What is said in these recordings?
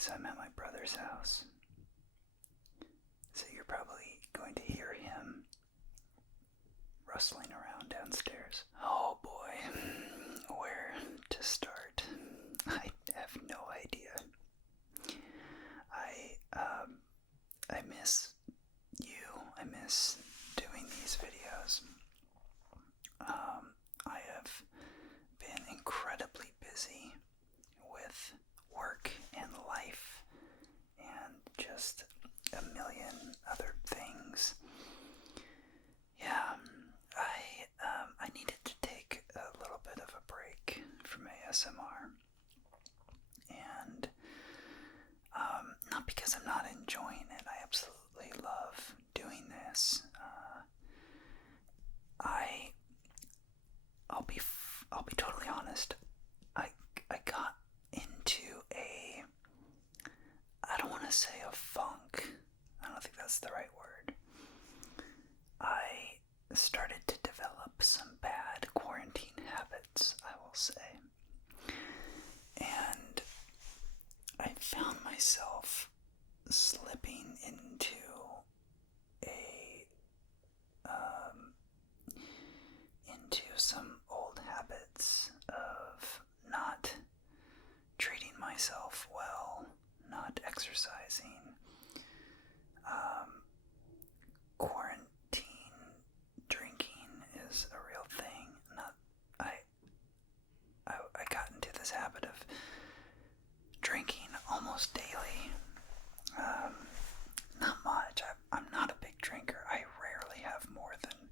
so I'm at my brother's house. So you're probably going to hear him rustling around downstairs. Oh boy, where to start? I have no idea. I miss you. I miss doing these videos. I have been incredibly busy with work and life and just a million other things. Yeah, I needed to take a little bit of a break from ASMR, and not because I'm not enjoying it. I absolutely love doing this. I'll be totally honest. I got into I don't want to say a funk. I don't think that's the right word. I started to develop some bad quarantine habits, I will say. And I found myself slipping into some old habits of not treating myself well, not exercising. Quarantine drinking is a real thing. I got into this habit of drinking almost daily. Not much. I'm not a big drinker. I rarely have more than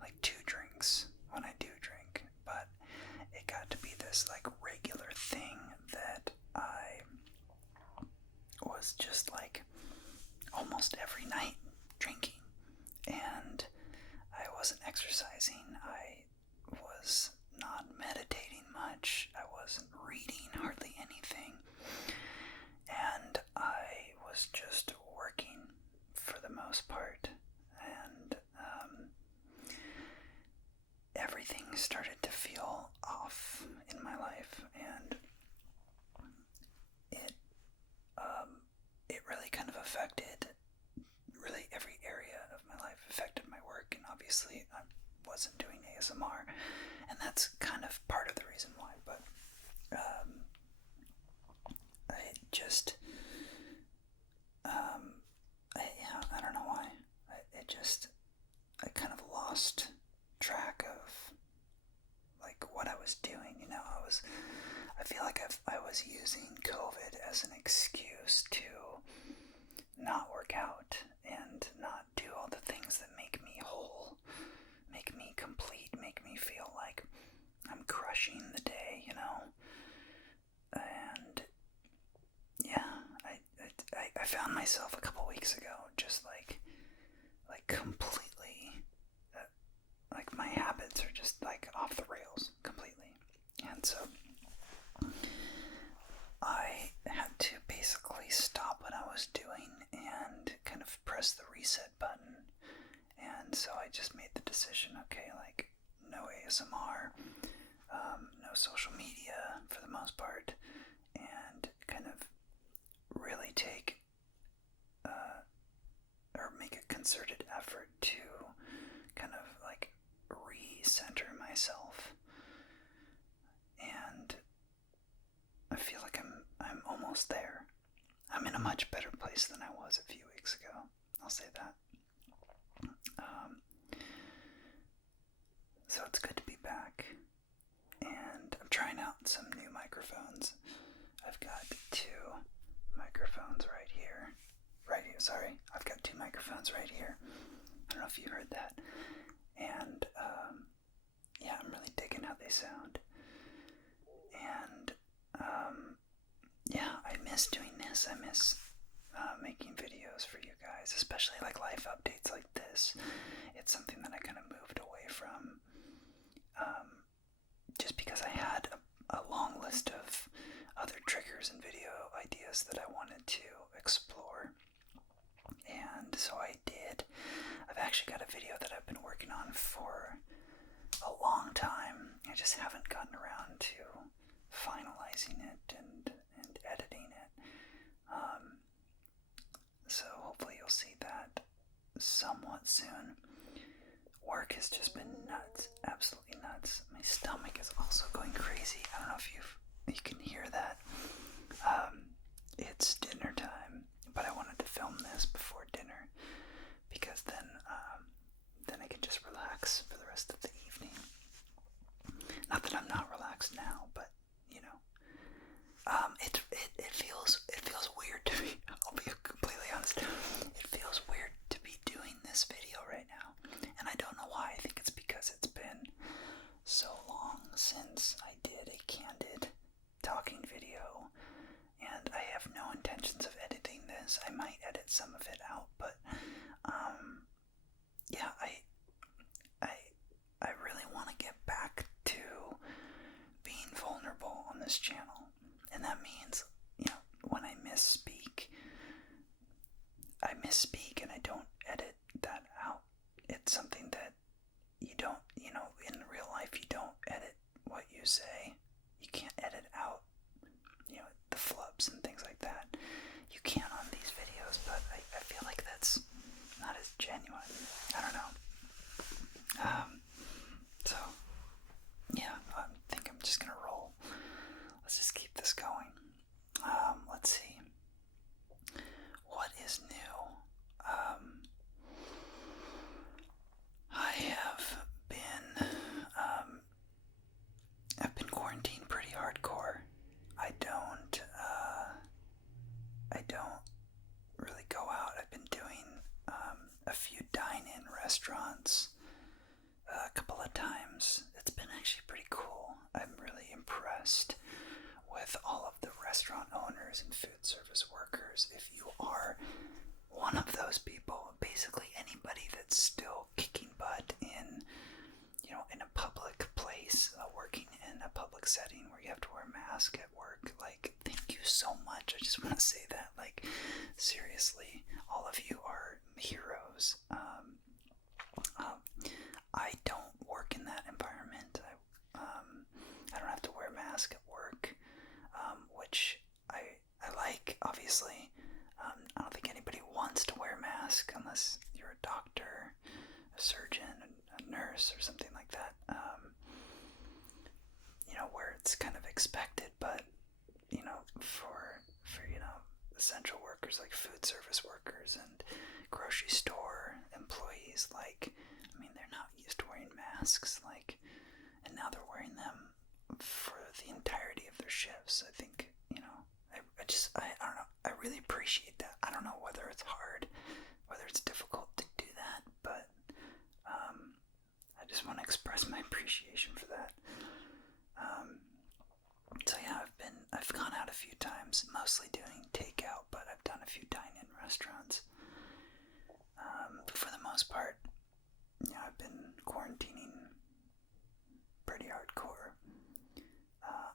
like 2 drinks when I do drink, but it got to be this like regular thing that I was just like almost every night drinking, and I wasn't exercising. I was not meditating much. I wasn't reading hardly anything, and I was just working for the most part, and everything started to feel off in my life, and it really kind of affected really every area of my life. Affected my work, and obviously I wasn't doing ASMR, and that's kind of part of the reason why, but I don't know why. I kind of lost track of like what I was doing. I feel like I was using COVID as an excuse to not work out and not do all the things that make me whole, make me complete, make me feel like I'm crushing the day, And yeah, I found myself a couple weeks ago just like completely, like my habits are just like off the rails completely. And so I had to basically stop what I was doing and kind of press the reset button. And so I just made the decision, okay, like no ASMR, no social media for the most part, and kind of really take or make a concerted effort to kind of like recenter myself. And I feel like I'm almost there. I'm in a much better place than I was a few weeks ago. I'll say that. So it's good to be back. And I'm trying out some new microphones. I've got 2 microphones right here. Sorry. I've got 2 microphones right here. I don't know if you heard that. And yeah, I'm really digging how they sound. And yeah, I miss doing this. I miss making videos for you guys, especially like life updates like this. It's something that I kind of moved away from, just because I had a long list of other triggers and video ideas that I wanted to explore. And so I did. I've actually got a video that I've been working on for a long time. I just haven't gotten around to finalizing it and editing it. somewhat soon. Work has just been nuts, absolutely nuts. My stomach is also going crazy. I don't know if you can hear that. It's dinner time, but I wanted to film this before dinner because then I can just relax for the rest of the evening. Not that I'm not relaxed now, but you know, it feels weird to be. I'll be completely honest. It feels weird to be doing this video right now, and I don't know why. I think it's because it's been so long since I did a candid talking video, and I have no intentions of editing this. I might edit some of it out, but yeah, I really want to get back to being vulnerable on this channel, and that means, you know, when I misspeak and I don't edit that out. It's something that you don't, you know, in real life you don't edit what you say. You can't edit out, you know, the flubs and things like that. You can on these videos, but I feel like that's not as genuine. I don't know. So, yeah, I think I'm just gonna roll. Let's just keep this going. Let's see. What is new? I've been quarantined pretty hardcore. I don't really go out. I've been doing a few dine-in restaurants a couple of times. It's been actually pretty cool. I'm really impressed with all of the restaurant owners and food service workers. If you are one of those people, basically anybody that's still kicking butt in, you know, in a public place, working in a public setting where you have to wear a mask at work, like, thank you so much. I just want to say that, like, seriously, all of you are heroes. I don't work in that environment. I don't have to wear a mask at work, which I like, obviously. I don't think anybody wants to wear a mask unless you're a doctor, a surgeon, a nurse, or something like that. You know, where it's kind of expected, but you know, for you know, essential workers like food service workers and grocery store employees, like, I mean, they're not used to wearing masks, like, and now they're wearing them for the entirety of their shifts. I think, you know, I don't know. I really appreciate that. I don't know whether it's hard, whether it's difficult to do that, but I just want to express my appreciation for that. So yeah, I've gone out a few times, mostly doing takeout, but I've done a few dine-in restaurants. But for the most part, yeah, I've been quarantining pretty hardcore.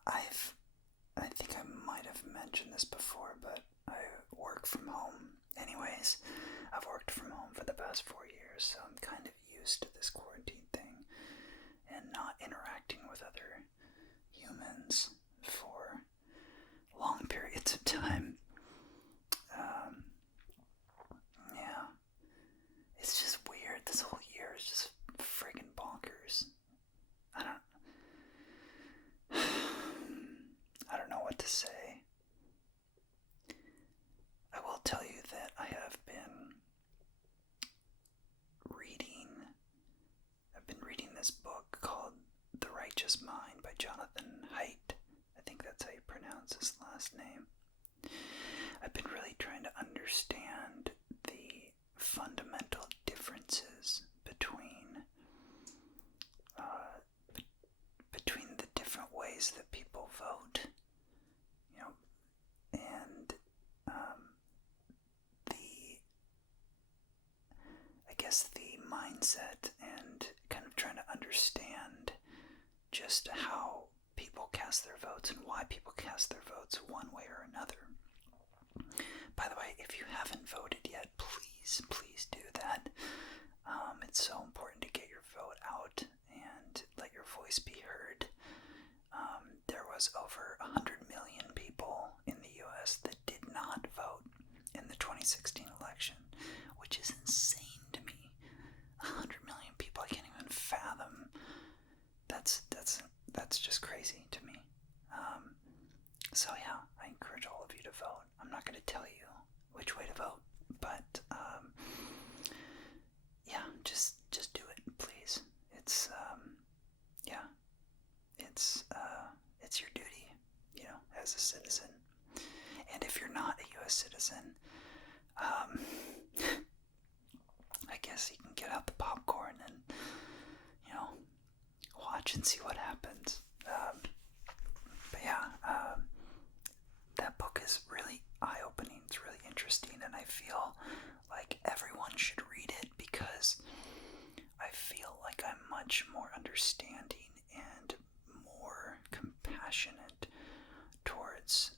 I think I might have mentioned this before, but I work from home anyways. I've worked from home for the past 4 years, so I'm kind of used to this quarantine thing and not interacting with other humans for long periods of time. Yeah, it's just weird. This whole year is just friggin' bonkers. I don't know what to say. I will tell you that I have been reading this book called The Righteous Mind by Jonathan Haidt. I think that's how you pronounce his last name. I've been really trying to understand the fundamental differences between the different ways that people vote, you know, and the mindset, and kind of trying to understand just how people cast their votes and why people cast their votes one way or another. By the way, if you haven't voted yet, please do that. It's so important to get your vote out and let your voice be heard. There was over 100 million people in the U.S. that did not vote in the 2016 election, which is insane to me. guess you can get out the popcorn and, watch and see what happens. But yeah, that book is really eye-opening. It's really interesting, and I feel like everyone should read it because I feel like I'm much more understanding and more compassionate towards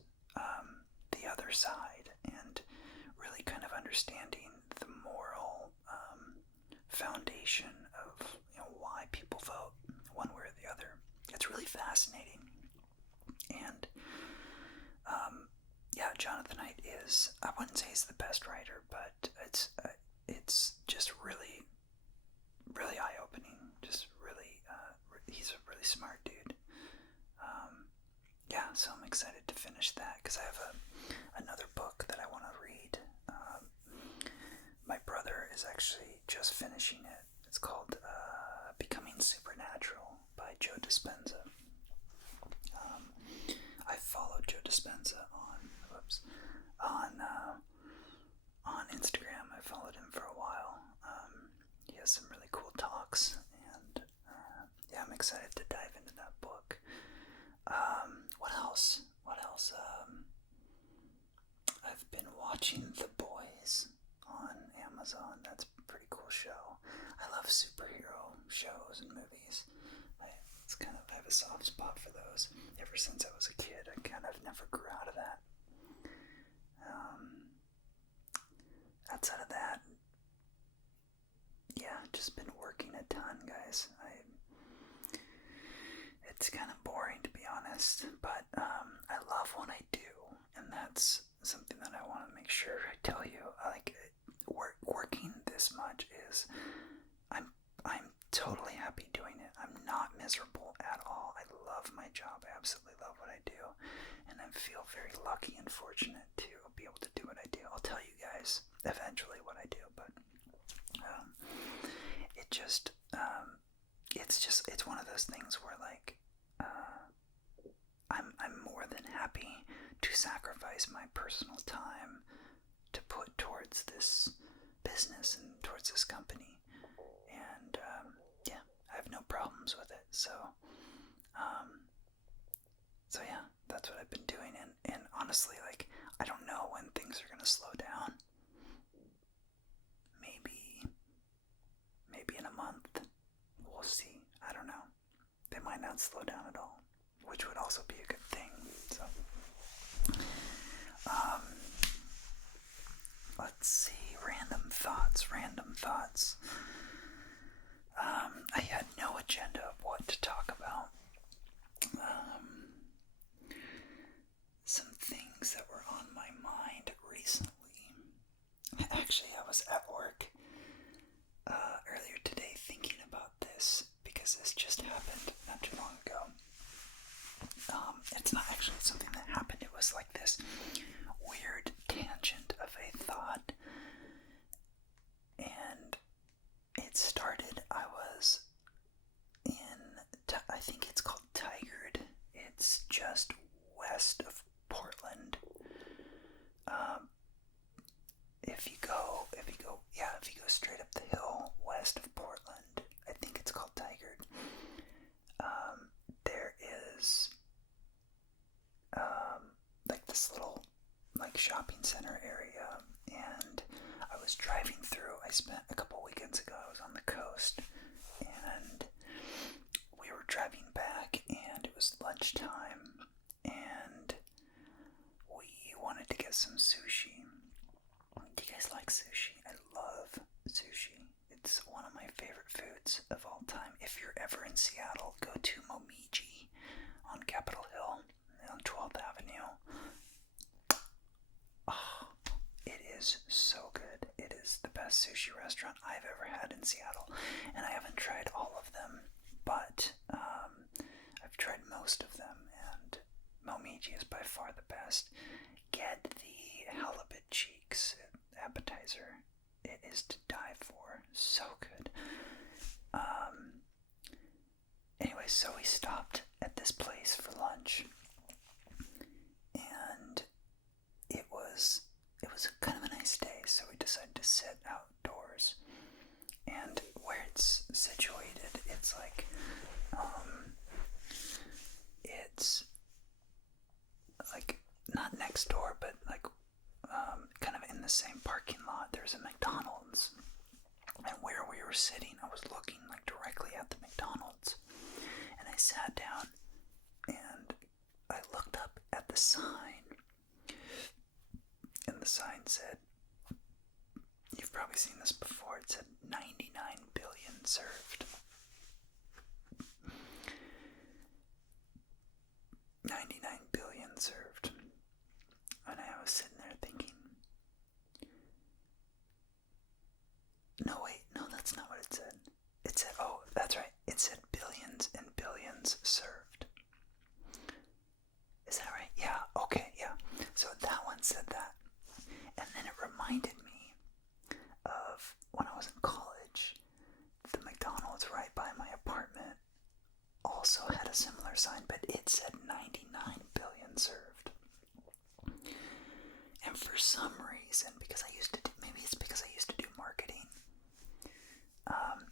the other side, and really kind of understanding the moral foundation of why people vote one way or the other. It's really fascinating. And Jonathan Haidt is, I wouldn't say he's the best writer, but it's just really, really eye-opening. Just really, he's a really smart dude. So I'm excited to finish that because I have another book that I want to read. My brother is actually just finishing it. It's called Becoming Supernatural by Joe Dispenza. I followed Joe Dispenza on Instagram. I followed him for a while. He has some really cool talks, and I'm excited to dive into that book. What else? I've been watching The Boys on Amazon. That's a pretty cool show. I love superhero shows and movies. I have a soft spot for those. Ever since I was a kid, I kind of never grew out of that. Outside of that, just been working a ton, guys. It's kind of boring, to be honest, but I love what I do, and that's something that I want to make sure I tell you. Working this much is, I'm totally happy doing it. I'm not miserable at all. I love my job. I absolutely love what I do, and I feel very lucky and fortunate to be able to do what I do. I'll tell you guys eventually what I do, but it's one of those things where I'm more than happy to sacrifice my personal time to put towards this business and towards this company, and I have no problems with it. So that's what I've been doing, and honestly, I don't know when things are gonna slow down. Maybe in a month. We'll see. I don't know. They might not slow down at all, which would also be a good thing. So, let's see. Random thoughts. I had no agenda of what to talk about. Some things that were on my mind recently. Actually, I was at work earlier today thinking about this because this just happened not too long ago. It's not actually something that happened. It was like this weird tangent of a thought, and it started. I was I think it's called Tigard. It's just west of Portland. If you go straight up the hill west of Portland, I think it's called Tigard. There is this little shopping center area, and I was driving through. I spent a couple weekends ago. I was on the coast, and we were driving back, and it was lunchtime, and we wanted to get some sushi. Do you guys like sushi? I love sushi. It's one of my favorite foods of all time. If you're ever in Seattle, go to Momiji on Capitol Hill on 12th Avenue. Oh, it is so good. It is the best sushi restaurant I've ever had in Seattle, and I haven't tried all of them, but I've tried most of them, and Momiji is by far the best. Get the halibut cheeks appetizer. It is to die for. So good. Anyway, so we stopped at this place for lunch, and it was kind of a nice day, so we decided to sit outdoors, I was looking like directly at the McDonald's, and I sat down and I looked up at the sign, and the sign said, you've probably seen this before, it said 99 billion served. 99 billion served. And I was sitting there thinking, no, that's not what it said. It said, oh, that's right, it said billions and billions served. Is that right? Yeah, okay, yeah. So that one said that. And then it reminded me of when I was in college, the McDonald's right by my apartment also had a similar sign, but it said 99 billion served. And for some reason, maybe it's because I used to do marketing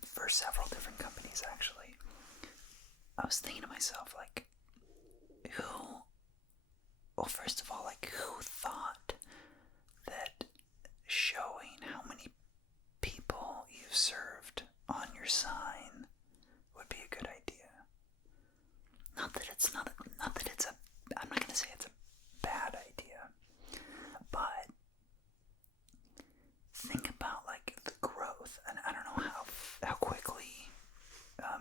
for several different companies actually, I was thinking to myself, like, first of all, like, who thought that showing how many people you've served on your sign would be a good idea? I'm not gonna say it's a bad idea, but think about like the growth, and I don't know how quickly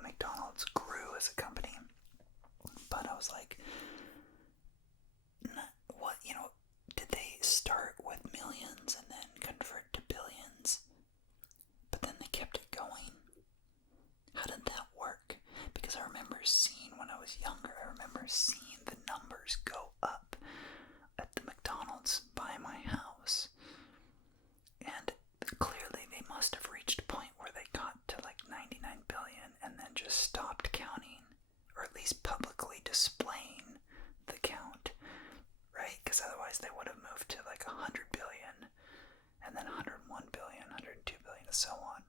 McDonald's grew as a company, but I was like, what, did they start with millions and then convert to billions, but then they kept it going? How did that work? Because I remember seeing, when I was younger, the numbers go up at the McDonald's by my house. And clearly they must have reached a point where they got to like 99 billion and then just stopped counting, or at least publicly displaying the count, right? Because otherwise they would have moved to like 100 billion and then 101 billion, 102 billion, and so on.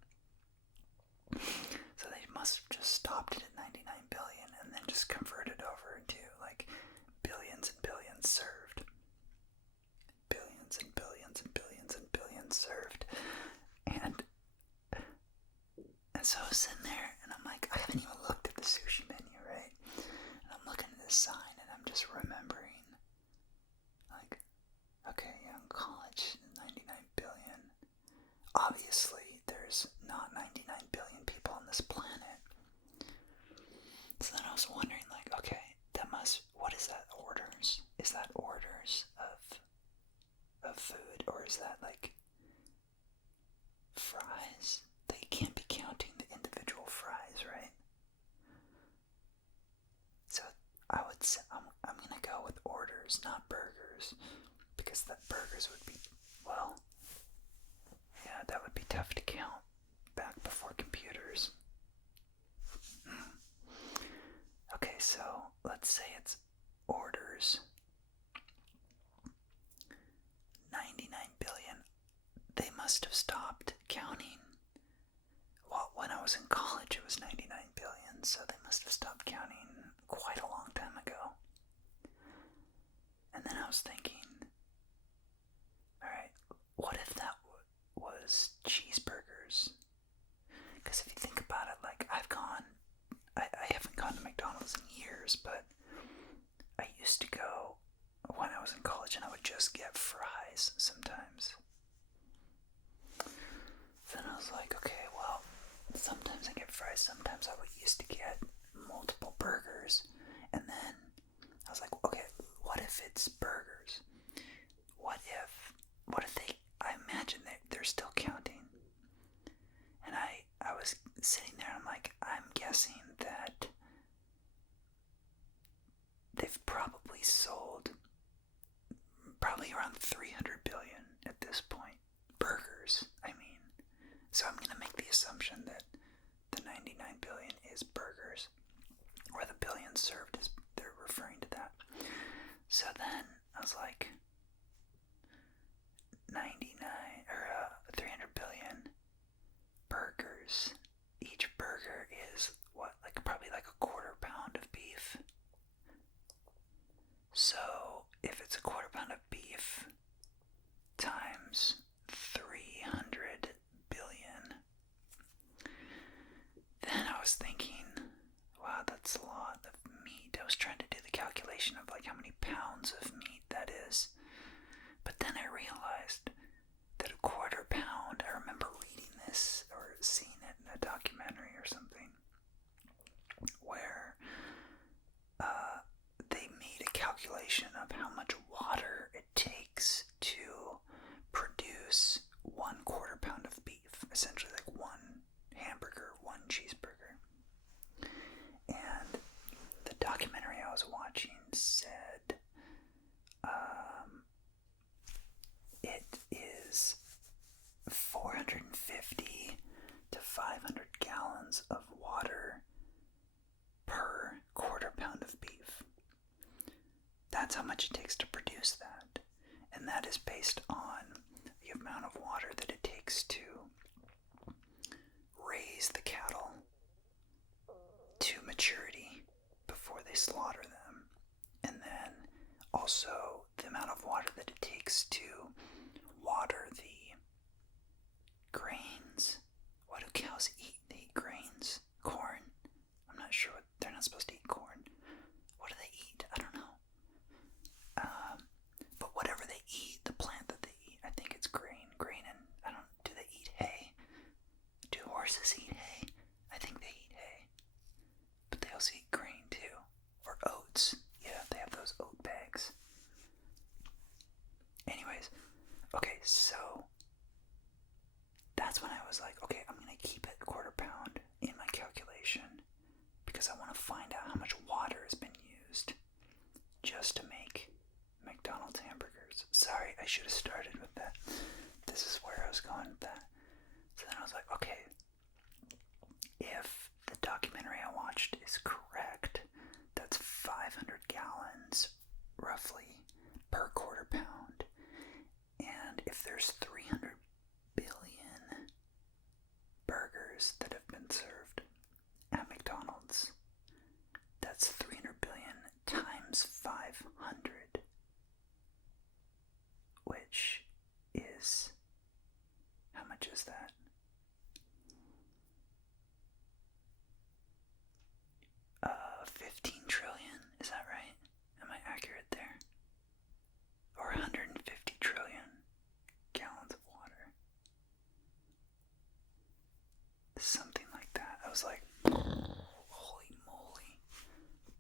So they must have just stopped it at 99 billion and then just converted over to like billions and billions served. Billions and billions and billions and billions served. And so I was sitting there and I'm like, I haven't even looked at the sushi menu, right? And I'm looking at this sign and I'm just remembering, like, okay, yeah, in college, 99 billion. Obviously, there's not 99 billion people on this planet. So then I was wondering, like, okay, what is that, orders? Is that orders of food, or is that like fries? They can't be counting the individual fries, right? So I would say I'm gonna go with orders, not burgers, because that burgers would be, well, yeah, that would be tough to count back before computers. Okay, so let's say it's orders. 99 billion. They must have stopped counting. Well, when I was in college, it was 99 billion, so they must have stopped counting quite a long time ago. And then I was thinking, alright, what if that was cheeseburgers? Because if you think about it, like, I haven't gone to McDonald's in years, but I used to go when I was in college and I would just get fries sometimes. Then I was like, okay, well, sometimes I get fries, sometimes I used to get multiple burgers, and then I was like, okay, what if it's burgers? What if I imagine they're still counting. And I was sitting there and I'm like, I'm guessing that they've probably sold probably around 300 billion at this point. Burgers, I mean. So I'm going to make the assumption that the 99 billion is burgers, or the billion served is, they're referring to that. So then I was like, 300 billion burgers. Each burger is what, like probably like a quarter pound of beef. So if it's a quarter pound of beef times 300 billion, cheeseburger. And the documentary I was watching said it is 450 to 500 gallons of water per quarter pound of beef. That's how much it takes to produce that. And that is based on the amount of water that it takes to raise the cattle to maturity before they slaughter them. And then also the amount of water that it takes to water the grains. What do cows eat? They eat grains? Corn? I'm not sure what, they're not supposed to eat corn. What do they eat? I don't know. But whatever they eat, the plant that they eat, I think it's grain and do they eat hay? Do horses eat hay? I think they eat hay. But they also eat grain too. Or oats. Yeah, they have those oat bags. Anyways, okay, so that's when I was like, okay, I'm going to keep it quarter pound in my calculation because I want to find out how much water has been used just to make McDonald's hamburgers. Sorry, I should have started with that. This is where I was going with that. So then I was like, okay, if the documentary I watched is correct, that's 500 gallons roughly per quarter pound. And if there's 300 billion burgers that have been served at McDonald's, that's 300 billion times 500, which is, how much is that? Uh, 15 trillion, is that right? Am I accurate there? Or 150 trillion gallons of water. Something like that. I was like, holy moly.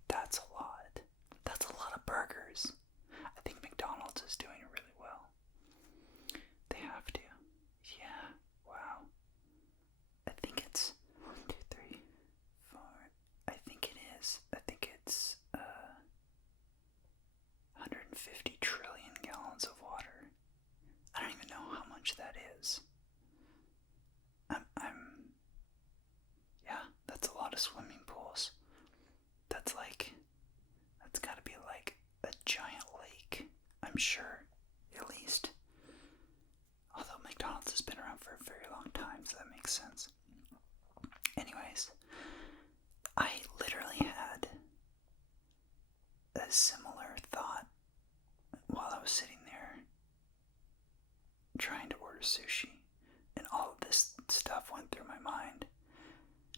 That's a lot. That's a lot of burgers. I think McDonald's is doing really well. They have to. Yeah. Wow. I think it's 1, 2, 3, 4. I think it is. I think it's 150 trillion gallons of water. I don't even know how much that is. Yeah, that's a lot of swimming pools. That's gotta be like a giant lake, I'm sure, at least. Although McDonald's has been around for a very long time, so that makes sense. Anyways, I literally had a similar thought while I was sitting there trying to order sushi, and all of this stuff went through my mind.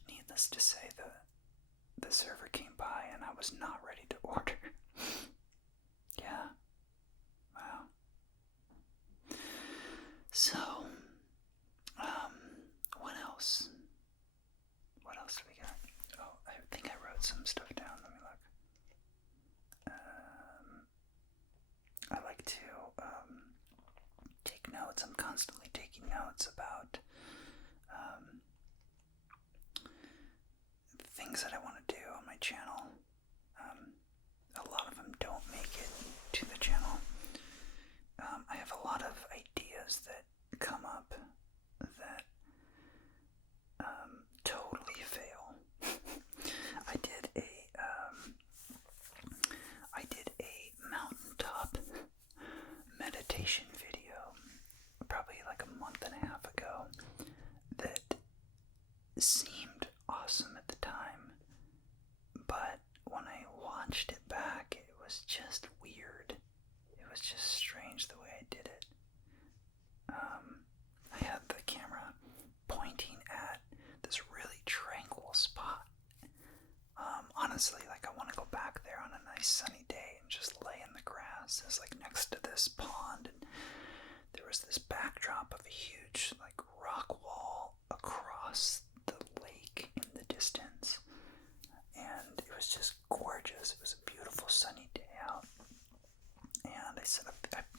Needless to say, the server came by and I was not ready to order. Yeah. Wow. So, what else? What else do we got? Oh, I think I wrote some stuff down. Let me look. I like to take notes. I'm constantly taking notes about things that I want to do on my channel. A lot of them don't make it to the channel. I have a lot of ideas that come up that totally fail. I did a mountaintop meditation video probably like a month and a half ago that seemed awesome at the time, but when I watched it back, it was just weird. It was just strange the way I did it. I had the camera pointing at this really tranquil spot. Honestly, like I want to go back there on a nice sunny day and just lay in the grass. It's like next to this pond, and there was this backdrop of a huge like rock wall across the lake in the distance, and it was just gorgeous. It was a beautiful sunny day out, and I set up.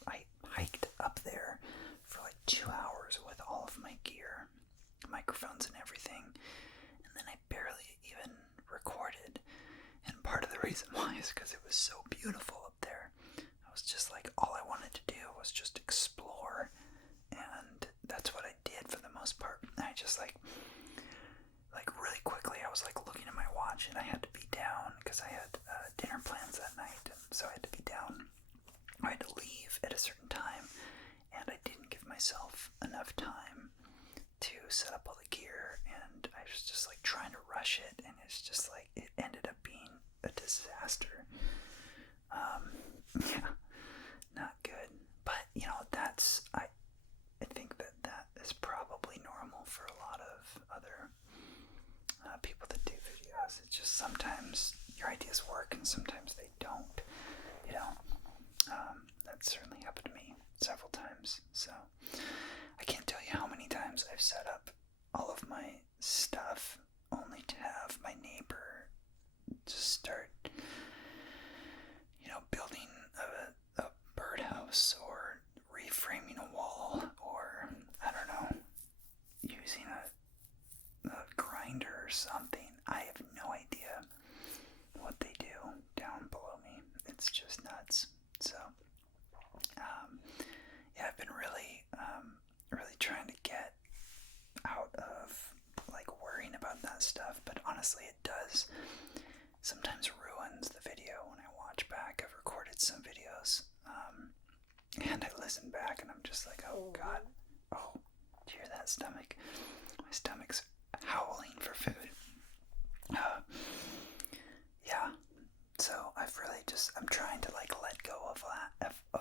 I hiked up there for like 2 hours with all of my gear, microphones and everything, and then I reason why is because it was so beautiful up there. I was just like, all I wanted to do was just explore, and that's what I did for the most part. And I just like really quickly, I was like looking at my watch, and I had to be down because I had dinner plans that night, and so I had to be down. I had to leave at a certain time, and I didn't give myself enough time to set up all the gear, and I was just like trying to rush it, and it's just like it ended up being a disaster. Yeah, not good. But that's I think that is probably normal for a lot of other people that do videos. It's just sometimes your ideas work and sometimes they don't. That certainly happened to me several times. So I can't tell you how many times I've set up all of my stuff only to have my neighbor just start, building a birdhouse or reframing a wall, or I don't know, using a grinder or something. I have no idea what they do down below me. It's just nuts. So, yeah, I've been really trying to get out of like worrying about that stuff, but honestly it does sometimes ruins the video when I watch back. I've recorded some videos, and I listen back and I'm just like, oh God, oh, do you hear that stomach? My stomach's howling for food. Yeah, so I'm trying to like let go of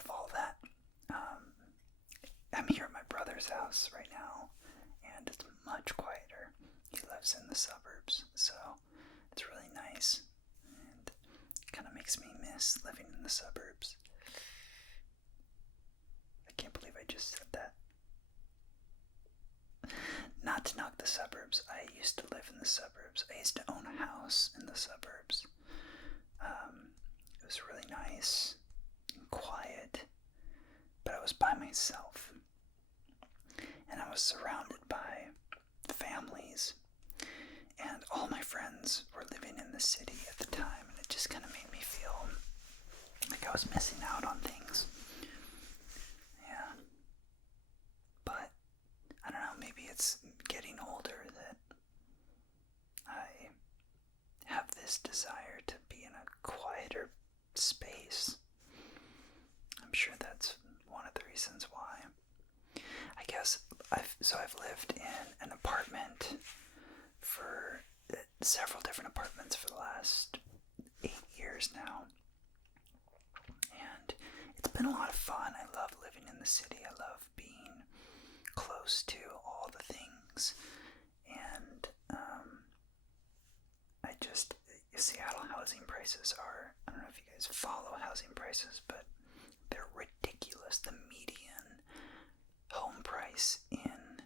all that. I'm here at my brother's house right now, and it's much quieter. He lives in the suburbs, so it's really nice, and it kind of makes me miss living in the suburbs. I can't believe I just said that. Not to knock the suburbs. I used to live in the suburbs. I used to own a house in the suburbs. It was really nice and quiet, but I was by myself, and I was surrounded by families, and all my friends were living in the city at the time, and it just kind of made me feel like I was missing out on things. Yeah. But I don't know, maybe it's getting older that I have this desire to be in a quieter space. I'm sure that's one of the reasons why. I guess I've lived in an apartment for several different apartments for the last 8 years now, and it's been a lot of fun. I love living in the city. I love being close to all the things, and Seattle housing prices are, I don't know if you guys follow housing prices, but they're ridiculous. The median home price in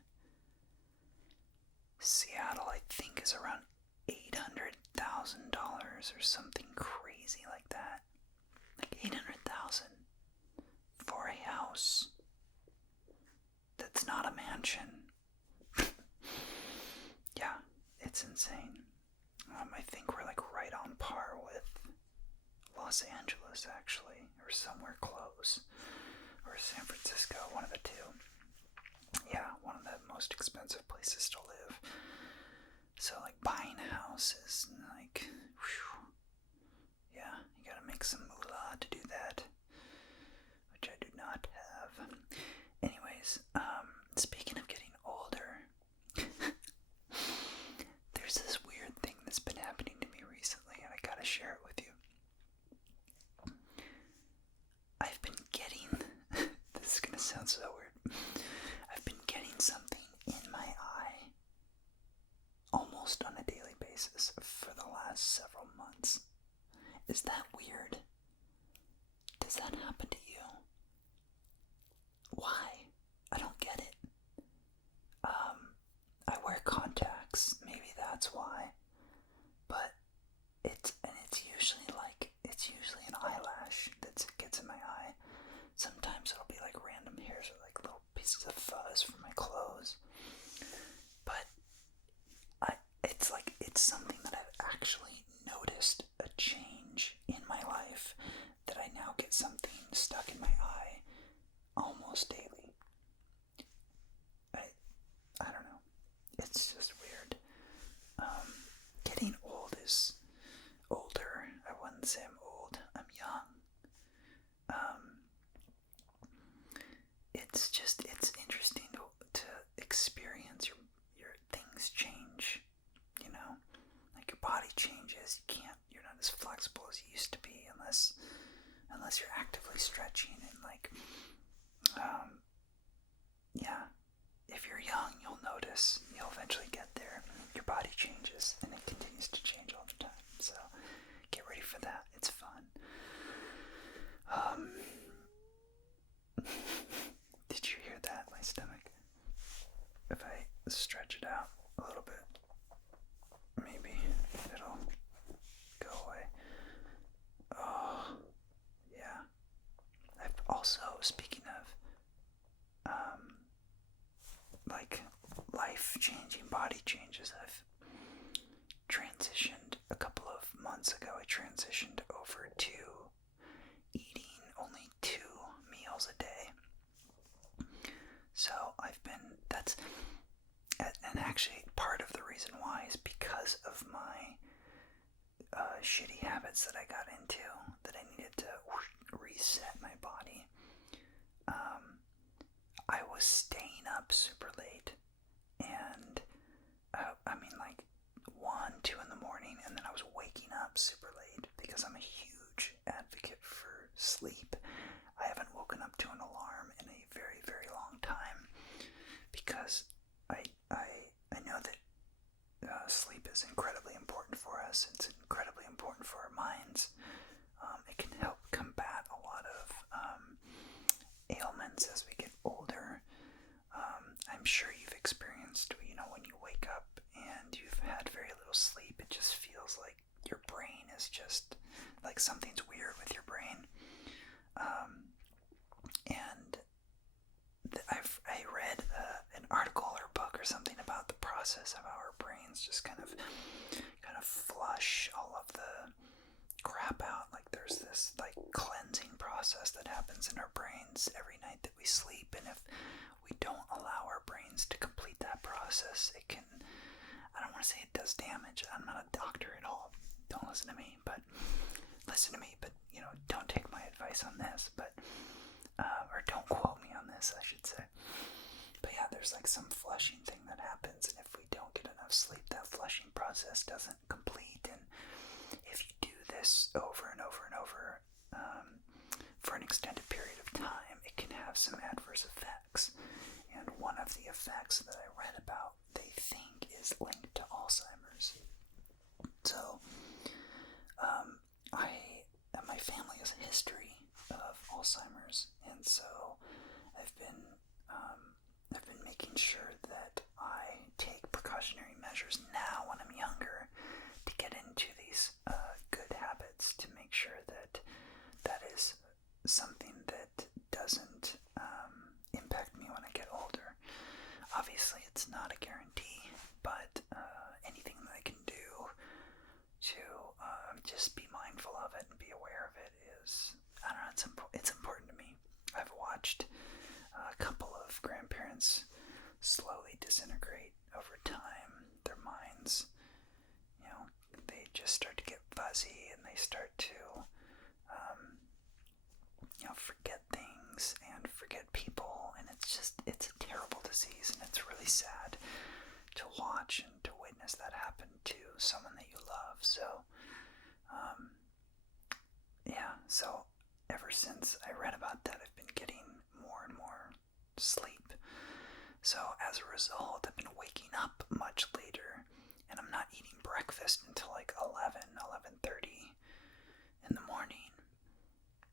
Seattle, I think, is around $800,000 or something crazy like that. Like $800,000 for a house that's not a mansion. Yeah, it's insane. I think we're like right on par with Los Angeles, actually, or somewhere close, or San Francisco, one of the two. Yeah, one of the most expensive places to live. So like buying a house is like, whew, yeah, you gotta make some moolah to do that, which I do not have. Anyways, speaking of getting older, there's this weird thing that's been happening to me recently, and I gotta share it with you. I've been getting, this is gonna sound so weird, I've been getting something in my eye almost on a daily basis for the last several months. Is that weird? Does that happen to you? Why? I don't get it. I wear contacts, maybe that's why, but it's usually an eyelash that gets in my eye. Sometimes it'll be like random hairs or like little pieces of fuzz from my clothes, but it's something that I've actually noticed a change almost daily. I don't know. It's just weird. Getting old is older. I wouldn't say I'm old. I'm young. It's interesting to experience your things change, you know? Like your body changes, you're not as flexible as you used to be unless you're actively stretching and yeah. If you're young, you'll notice, you'll eventually get there. Your body changes and it continues to change all the time. So get ready for that. It's fun. Did you hear that? My stomach. If I stretch it out a little bit, maybe it'll go away. Oh, yeah. I've also, speaking of, like life-changing body changes, I've transitioned a couple of months ago. I transitioned over to eating only 2 meals a day. So and actually part of the reason why is because of my shitty habits that I got into, that I needed to reset my body. I was staying up super late, and like 1, 2 in the morning, and then I was waking up super late because I'm a huge advocate for sleep. I haven't woken up to an alarm in a very, very long time because I know that sleep is incredibly important for us. It's incredibly important for our minds. It can help combat a lot of ailments as we get older. I'm sure you've experienced, when you wake up and you've had very little sleep, it just feels like your brain is just like something's weird with your brain. And I read an article or book or something about the process of how our brains just kind of flush all of the crap out. Like there's this like cleansing process that happens in our brains every night that we sleep, and if we don't allow our brains to complete that process, it can, I don't want to say it does damage. I'm not a doctor at all. Don't listen to me, but don't take my advice on this, but or don't quote me on this, I should say. But yeah, there's like some flushing thing that happens, and if we don't get enough sleep, that flushing process doesn't complete. And if you do this over and over and over for an extended period of time, it can have some adverse effects. And one of the effects that I read about, they think, is linked to Alzheimer's. So, my family has a history of Alzheimer's, and so I've been making sure that I take precautionary measures now when I'm younger to get into these good habits, to make sure that is something that doesn't impact me when I get older. Obviously, it's not a guarantee, but anything that I can do to just be mindful of it and be aware of it is, I don't know, it's important to me. I've watched a couple of grandparents slowly disintegrate over time. Their minds, they just start to get fuzzy, and they start to forget things and forget people, and it's a terrible disease, and it's really sad to watch and to witness that happen to someone that you love. So so ever since I read about that, I've been getting more and more sleep. So as a result, I've been waking up much later, and I'm not eating breakfast until like 11:30 in the morning,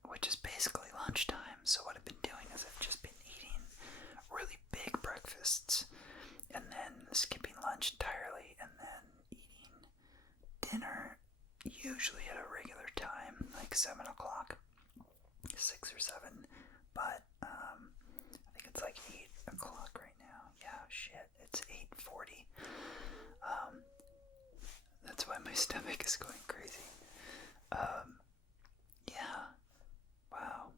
which is basically lunchtime. So what I've been doing is I've just been eating really big breakfasts, and then skipping lunch entirely, and then eating dinner usually at a regular time, like 7 o'clock, 6 or 7, but I think it's like 8 o'clock right now. Yeah, shit, it's 8:40. That's why my stomach is going crazy. Yeah, wow.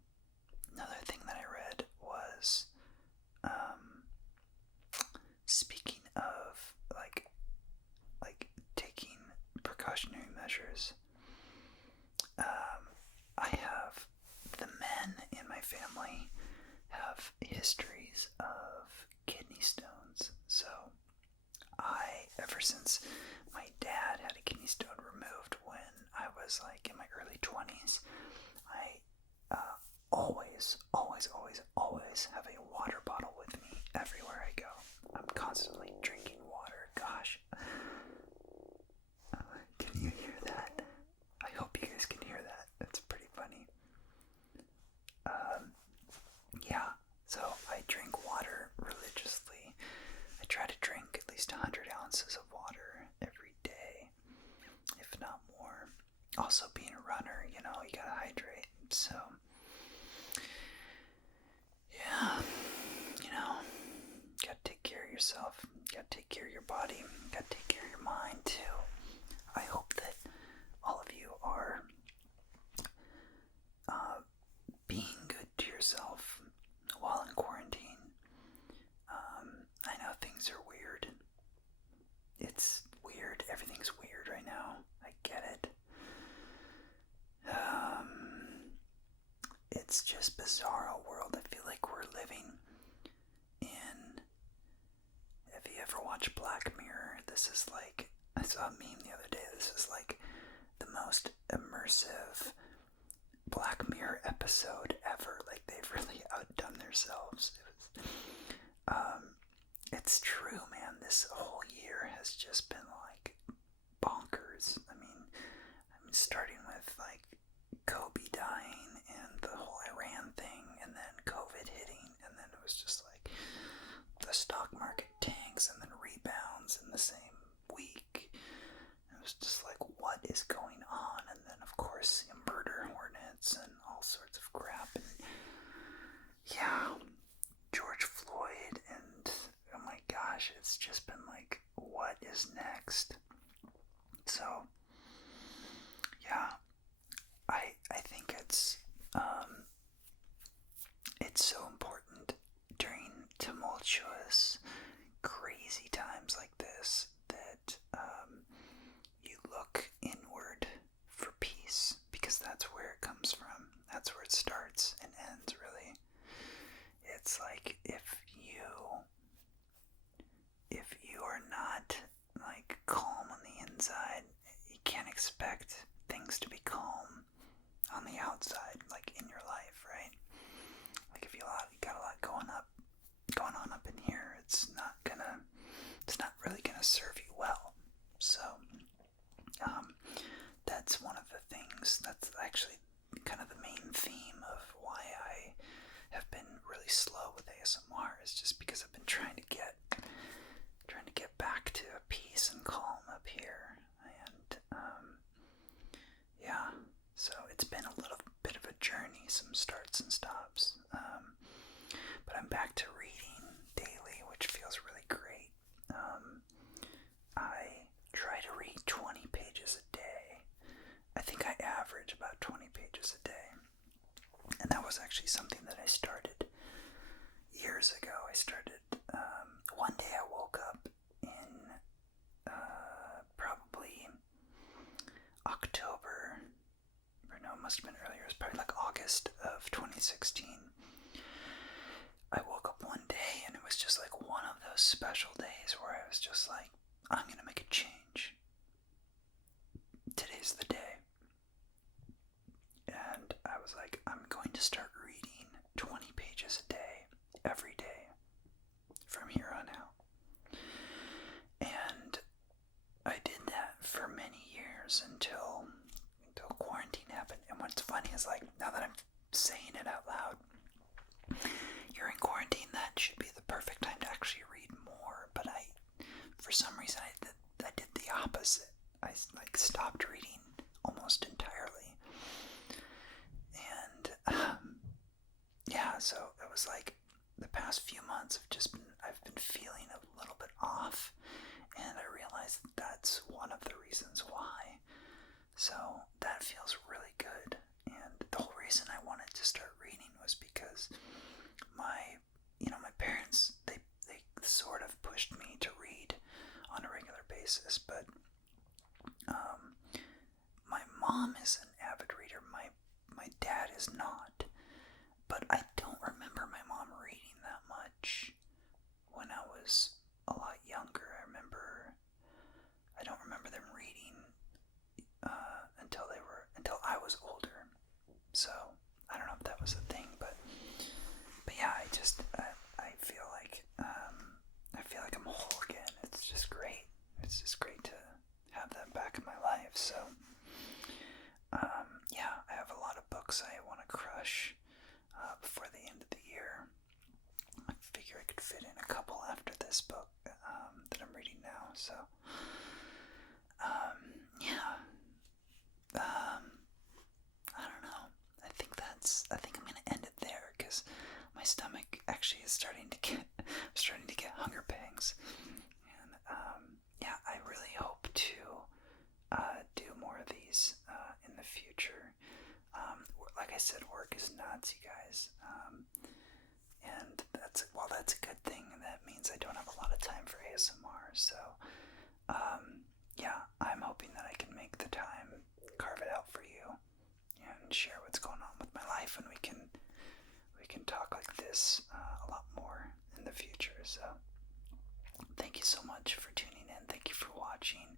Another thing that I read was precautionary measures. I have the men in my family have histories of kidney stones, so ever since my dad had a kidney stone removed when I was like in my early 20s, I always have a water bottle with me everywhere I go. I'm constantly drinking water. Gosh. Can you hear that? I hope you guys can hear that. That's pretty funny. Yeah, so I drink water religiously. I try to drink at least 100 ounces of water every day, if not more. Also, being a runner, you gotta hydrate. So, yeah, gotta take care of yourself. Gotta take care of your body. Gotta take care of your mind, too. I hope that all of you are being good to yourself while in quarantine. I know things are weird. It's weird. Everything's weird right now. I get it. It's just bizarro world. I feel like we're living in... Have you ever watched Black Mirror? This is like... I saw a meme the other day. This is like the most immersive Black Mirror episode ever. Like, they've really outdone themselves. It's true, man. This whole year has just been like bonkers. I mean, starting with like Kobe dying and the whole Iran thing, and then COVID hitting, and then it was just like the stock market tanks and then rebounds in the same week. It was just like, what is going on? And then, of course, murder hornets and all sorts of crap. And yeah, George Floyd, and oh my gosh, it's just been like, what is next? So, yeah, I think it's so important during tumultuous, crazy times like this that you look inward for peace, because that's where it comes from. That's where it starts and ends, really. It's like if you are not like calm on the inside, you can't expect things to be calm on the outside, like in your life, right? Like if you got a lot going on up in here, it's not really gonna serve you well. So that's one of the things. That's actually kind of the main theme of why I have been really slow with ASMR, is just because I've been trying to get back to peace and calm up here. And yeah, so it's been a little bit of a journey, some starts and stops, but I'm back to reading daily, which feels really great. I try to read 20 pages a day. I think I average about 20 pages a day. And that was actually something that I started years ago. One day I woke up in probably October, or no, it must have been earlier. It was probably like August of 2016. I woke up one day and it was just like one of those special days where I was just like, I'm going to make a change. Today's the day. And I was like, I'm going to start reading 20 pages a day, every day, from here on out. And I did that for many years until quarantine happened. And what's funny is, like, now that I'm saying it out loud, you're in quarantine, that should be the perfect time to actually read more. But for some reason, I did the opposite. I stopped reading almost entirely. And yeah, so it was like the past few months I've been feeling a little bit off, and I realized that's one of the reasons why. So that feels really good. And the whole reason I wanted to start reading was because my parents, they sort of pushed me to read on a regular basis, but mom is an avid reader. My dad is not. But I don't remember my mom reading that much when I was a lot younger. I don't remember them reading until I was older. So I don't know if that was a thing, but yeah, I feel like I'm whole again. It's just great. It's just great to have that back in my life. So yeah, I have a lot of books I want to crush before the end of the year. I figure I could fit in a couple after this book that I'm reading now. So yeah. I don't know. I think I'm gonna end it there because my stomach actually is starting to get hunger pangs, and yeah, I really hope to do more of these in the future. Like I said, work is nuts, you guys, and that's a good thing. That means I don't have a lot of time for ASMR. So yeah, I'm hoping that I can make the time, carve it out for you, and share what's going on with my life, and we can talk like this a lot more in the future. So thank you so much for tuning in. Thank you for watching.